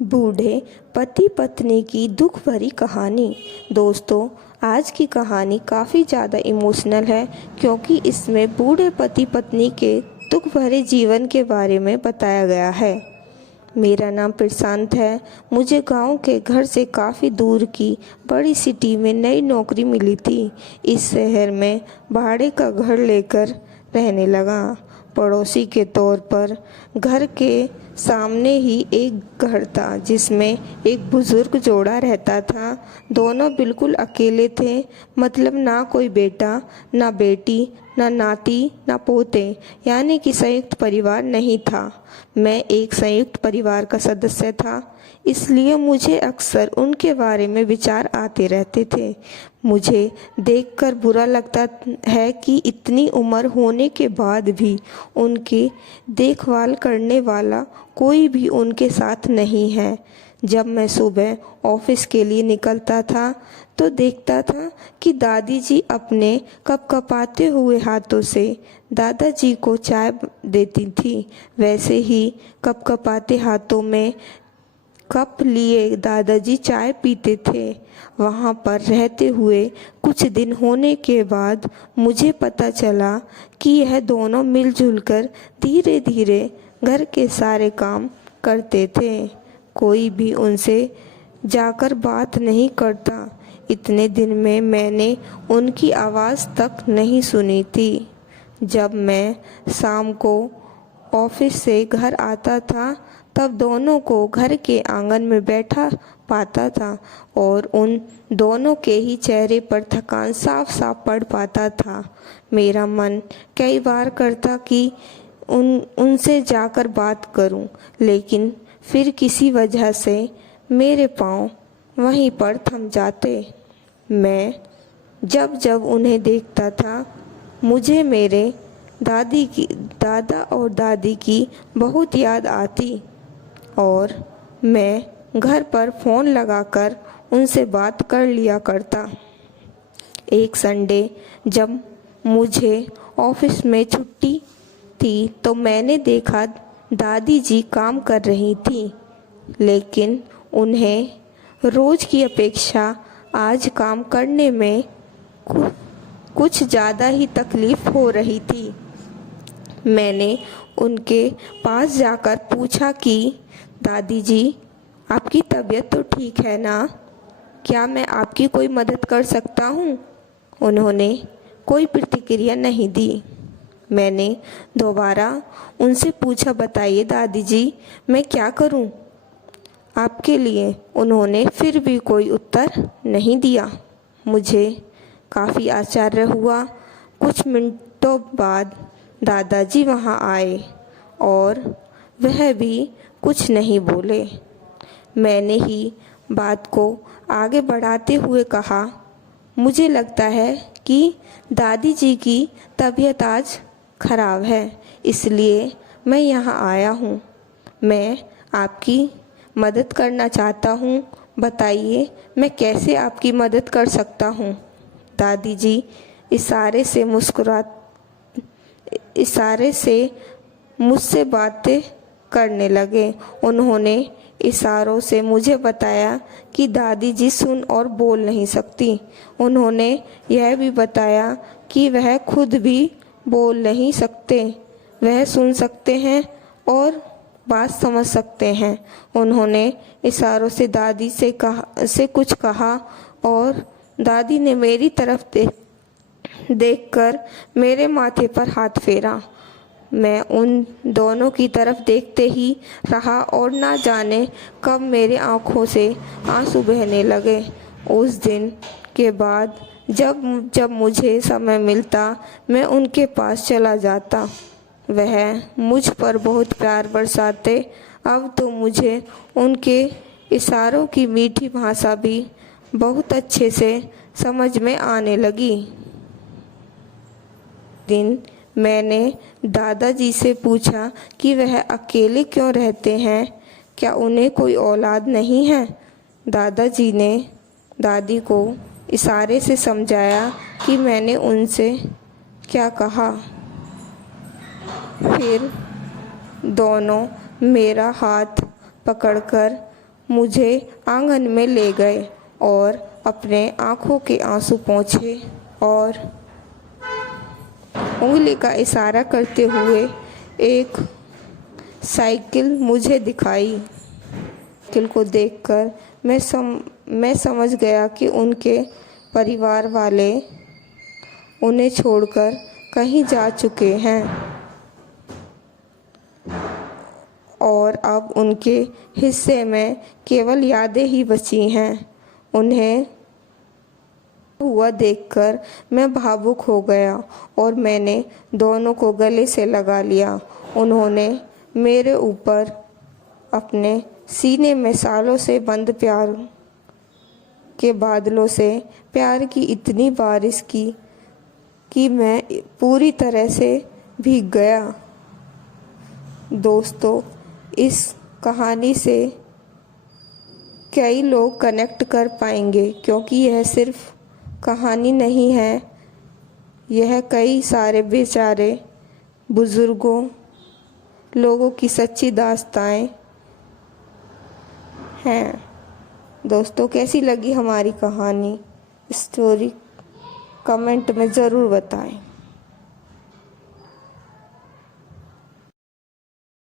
बूढ़े पति पत्नी की दुख भरी कहानी। दोस्तों, आज की कहानी काफ़ी ज़्यादा इमोशनल है क्योंकि इसमें बूढ़े पति पत्नी के दुख भरे जीवन के बारे में बताया गया है। मेरा नाम प्रशांत है। मुझे गांव के घर से काफ़ी दूर की बड़ी सिटी में नई नौकरी मिली थी। इस शहर में भाड़े का घर लेकर रहने लगा। पड़ोसी के तौर पर घर के सामने ही एक घर था जिसमें एक बुजुर्ग जोड़ा रहता था। दोनों बिल्कुल अकेले थे, मतलब ना कोई बेटा, ना बेटी, ना नाती, ना पोते, यानी कि संयुक्त परिवार नहीं था। मैं एक संयुक्त परिवार का सदस्य था, इसलिए मुझे अक्सर उनके बारे में विचार आते रहते थे। मुझे देखकर बुरा लगता है कि इतनी उम्र होने के बाद भी उनकी देखभाल करने वाला कोई भी उनके साथ नहीं है। जब मैं सुबह ऑफिस के लिए निकलता था तो देखता था कि दादी जी अपने कपकपाते हुए हाथों से दादाजी को चाय देती थी। वैसे ही कपकपाते हाथों में कप लिए दादाजी चाय पीते थे। वहाँ पर रहते हुए कुछ दिन होने के बाद मुझे पता चला कि यह दोनों मिलजुल कर धीरे धीरे घर के सारे काम करते थे। कोई भी उनसे जाकर बात नहीं करता। इतने दिन में मैंने उनकी आवाज़ तक नहीं सुनी थी। जब मैं शाम को ऑफिस से घर आता था तब दोनों को घर के आंगन में बैठा पाता था और उन दोनों के ही चेहरे पर थकान साफ साफ पड़ पाता था। मेरा मन कई बार करता कि उनसे जाकर बात करूं, लेकिन फिर किसी वजह से मेरे पाँव वहीं पर थम जाते। मैं जब जब उन्हें देखता था मुझे मेरे दादा और दादी की बहुत याद आती और मैं घर पर फ़ोन लगाकर उनसे बात कर लिया करता। एक संडे जब मुझे ऑफिस में छुट्टी थी तो मैंने देखा दादी जी काम कर रही थी, लेकिन उन्हें रोज़ की अपेक्षा आज काम करने में कुछ ज़्यादा ही तकलीफ़ हो रही थी। मैंने उनके पास जाकर पूछा कि दादी जी, आपकी तबीयत तो ठीक है ना? क्या मैं आपकी कोई मदद कर सकता हूँ? उन्होंने कोई प्रतिक्रिया नहीं दी। मैंने दोबारा उनसे पूछा, बताइए दादी जी, मैं क्या करूँ आपके लिए? उन्होंने फिर भी कोई उत्तर नहीं दिया। मुझे काफ़ी आश्चर्य हुआ। कुछ मिनटों बाद दादाजी वहाँ आए और वह भी कुछ नहीं बोले। मैंने ही बात को आगे बढ़ाते हुए कहा, मुझे लगता है कि दादी जी की तबीयत आज खराब है, इसलिए मैं यहाँ आया हूँ। मैं आपकी मदद करना चाहता हूँ। बताइए मैं कैसे आपकी मदद कर सकता हूँ? दादी जी इशारे से मुझसे बातें करने लगे। उन्होंने इशारों से मुझे बताया कि दादी जी सुन और बोल नहीं सकती। उन्होंने यह भी बताया कि वह खुद भी बोल नहीं सकते, वह सुन सकते हैं और बात समझ सकते हैं। उन्होंने इशारों से दादी से कुछ कहा और दादी ने मेरी तरफ देखकर मेरे माथे पर हाथ फेरा। मैं उन दोनों की तरफ देखते ही रहा और ना जाने कब मेरे आँखों से आंसू बहने लगे। उस दिन के बाद जब मुझे समय मिलता मैं उनके पास चला जाता। वह मुझ पर बहुत प्यार बरसाते। अब तो मुझे उनके इशारों की मीठी भाषा भी बहुत अच्छे से समझ में आने लगी। दिन मैंने दादाजी से पूछा कि वह अकेले क्यों रहते हैं, क्या उन्हें कोई औलाद नहीं है? दादाजी ने दादी को इशारे से समझाया कि मैंने उनसे क्या कहा। फिर दोनों मेरा हाथ पकड़कर मुझे आंगन में ले गए और अपने आँखों के आंसू पोंछे और उंगली का इशारा करते हुए एक साइकिल मुझे दिखाई। साइकिल को देखकर मैं समझ गया कि उनके परिवार वाले उन्हें छोड़कर कहीं जा चुके हैं और अब उनके हिस्से में केवल यादें ही बची हैं। उन्हें हुआ देखकर मैं भावुक हो गया और मैंने दोनों को गले से लगा लिया। उन्होंने मेरे ऊपर अपने सीने में सालों से बंद प्यार के बादलों से प्यार की इतनी बारिश की कि मैं पूरी तरह से भीग गया। दोस्तों, इस कहानी से कई लोग कनेक्ट कर पाएंगे क्योंकि यह सिर्फ कहानी नहीं है, यह कई सारे बेचारे बुज़ुर्गों लोगों की सच्ची दास्ताएं हैं। दोस्तों, कैसी लगी हमारी कहानी स्टोरी कमेंट में ज़रूर बताएं।